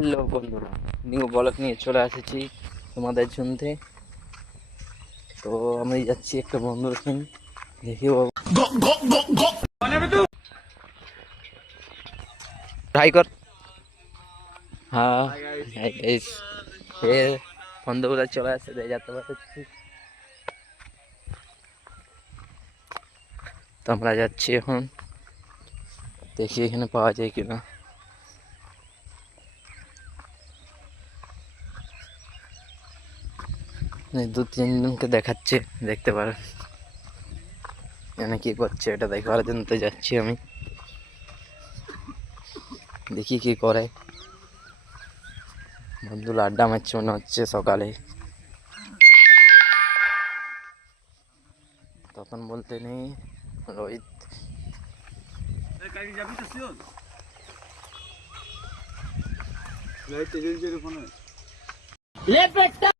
Hello বন্ধুরা, new blog নিয়ে চলে এসেছি তোমাদের শুনতে। তো আমি যাচ্ছি একটা বন্ধুর সঙ্গে, দেখি ও ট্রাই কর। হ্যাঁ গাইস, সে বন্ধুগুলো চলে আসছে, তাই যেতে পারছি। তো আমরা যাচ্ছি এখন, দেখি এখানে পাওয়া যায় কিনা। দু তিনজনকে দেখাচ্ছে, দেখতে পারেন এখানে কি করছে, এটা দেখার জন্য তো যাচ্ছি আমি। দেখি কি করে। বন্ধুরা আড্ডা মারছে মনে হচ্ছে সকালে, তখন বলতে নেই। রোহিত ले बेटा